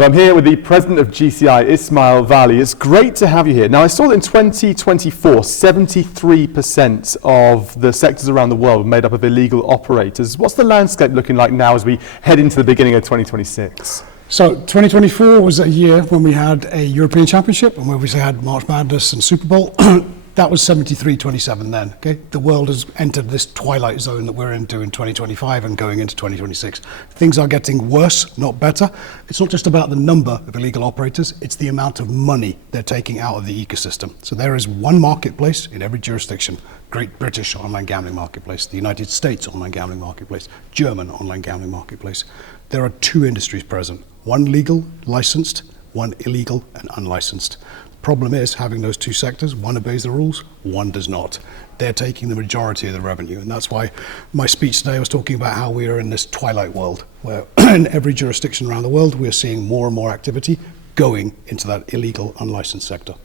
I'm here with the president of GCI, Ismail Vali. It's great to have you here. Now, I saw that in 2024, 73% of the sectors around the world were made up of illegal operators. What's the landscape looking like now as we head into the beginning of 2026? So 2024 was a year when we had a European Championship and where we had March Madness and Super Bowl. That was 73-27 then. Okay, the world has entered this twilight zone that we're into in 2025 and going into 2026. Things are getting worse, not better. It's not just about the number of illegal operators, it's the amount of money they're taking out of the ecosystem. So there is one marketplace in every jurisdiction. Great British online gambling marketplace, the United States online gambling marketplace, German online gambling marketplace. There are two industries present, one legal, licensed, one illegal and unlicensed. Problem is, having those two sectors, one obeys the rules, one does not. They're taking the majority of the revenue, and that's why my speech today was talking about how we are in this twilight world, where in every jurisdiction around the world, we're seeing more and more activity going into that illegal, unlicensed sector.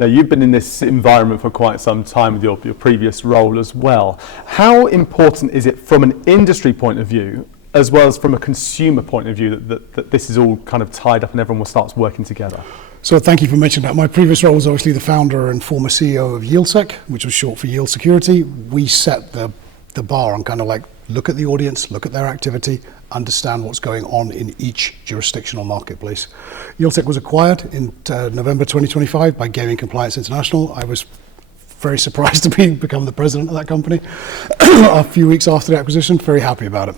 Now, you've been in this environment for quite some time with your previous role as well. How important is it from an industry point of view, as well as from a consumer point of view, that this is all kind of tied up and everyone will start working together? So thank you for mentioning that. My previous role was obviously the founder and former CEO of YieldSec, which was short for Yield Security. We set the bar on kind of like, look at the audience, look at their activity, understand what's going on in each jurisdictional marketplace. YieldSec was acquired in November 2025 by Gaming Compliance International. I was very surprised to become the president of that company a few weeks after the acquisition. Very happy about it.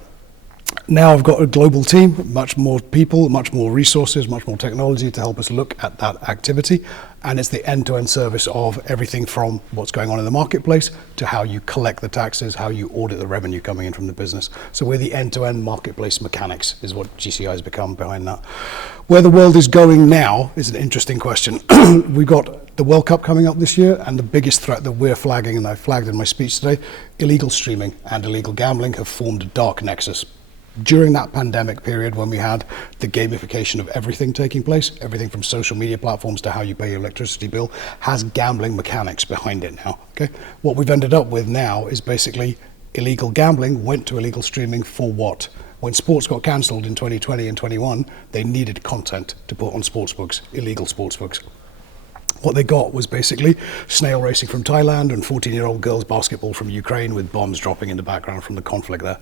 Now I've got a global team, much more people, much more resources, much more technology to help us look at that activity. And it's the end-to-end service of everything from what's going on in the marketplace to how you collect the taxes, how you audit the revenue coming in from the business. So we're the end-to-end marketplace mechanics is what GCI has become behind that. Where the world is going now is an interesting question. We've got the World Cup coming up this year, and the biggest threat that we're flagging, and I flagged in my speech today, illegal streaming and illegal gambling have formed a dark nexus. During that pandemic period when we had the gamification of everything taking place, everything from social media platforms to how you pay your electricity bill, has gambling mechanics behind it now. Okay, what we've ended up with now is basically illegal gambling went to illegal streaming for what? When sports got cancelled in 2020 and 21, they needed content to put on sportsbooks, illegal sportsbooks. What they got was basically snail racing from Thailand and 14-year-old girls basketball from Ukraine with bombs dropping in the background from the conflict there.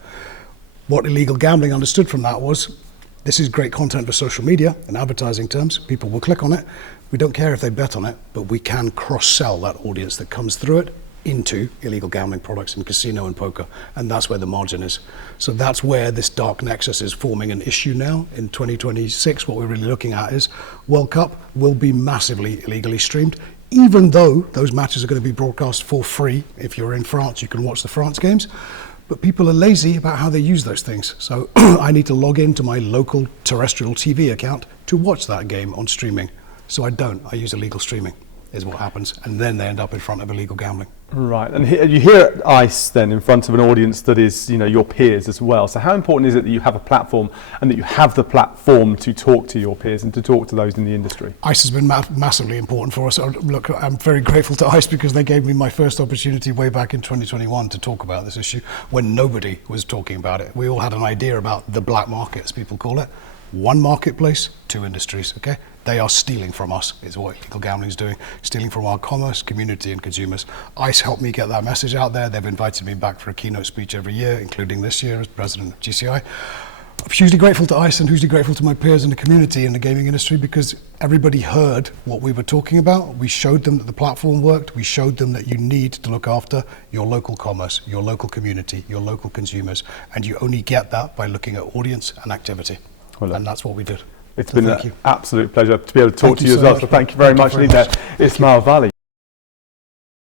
What illegal gambling understood from that was, this is great content for social media in advertising terms. People will click on it. We don't care if they bet on it, but we can cross-sell that audience that comes through it into illegal gambling products in casino and poker. And that's where the margin is. So that's where this dark nexus is forming an issue now. In 2026, what we're really looking at is World Cup will be massively illegally streamed, even though those matches are going to be broadcast for free. If you're in France, you can watch the France games. But people are lazy about how they use those things. So I need to log into my local terrestrial TV account to watch that game on streaming. So I don't. I use illegal streaming is what happens. And then they end up in front of illegal gambling. Right. And you hear at ICE then in front of an audience that is, your peers as well. So how important is it that you have a platform and that you have the platform to talk to your peers and to talk to those in the industry? ICE has been massively important for us. Look, I'm very grateful to ICE because they gave me my first opportunity way back in 2021 to talk about this issue when nobody was talking about it. We all had an idea about the black market, as people call it. One marketplace, two industries, okay? They are stealing from us, is what illegal gambling is doing, stealing from our commerce, community and consumers. ICE helped me get that message out there. They've invited me back for a keynote speech every year, including this year as president of GCI. I'm hugely grateful to ICE and hugely grateful to my peers in the community in the gaming industry because everybody heard what we were talking about. We showed them that the platform worked. We showed them that you need to look after your local commerce, your local community, your local consumers, and you only get that by looking at audience and activity. Well, and that's what we did. It's been an absolute pleasure to be able to talk to you as well. So thank you very much indeed there, Ismail Vali.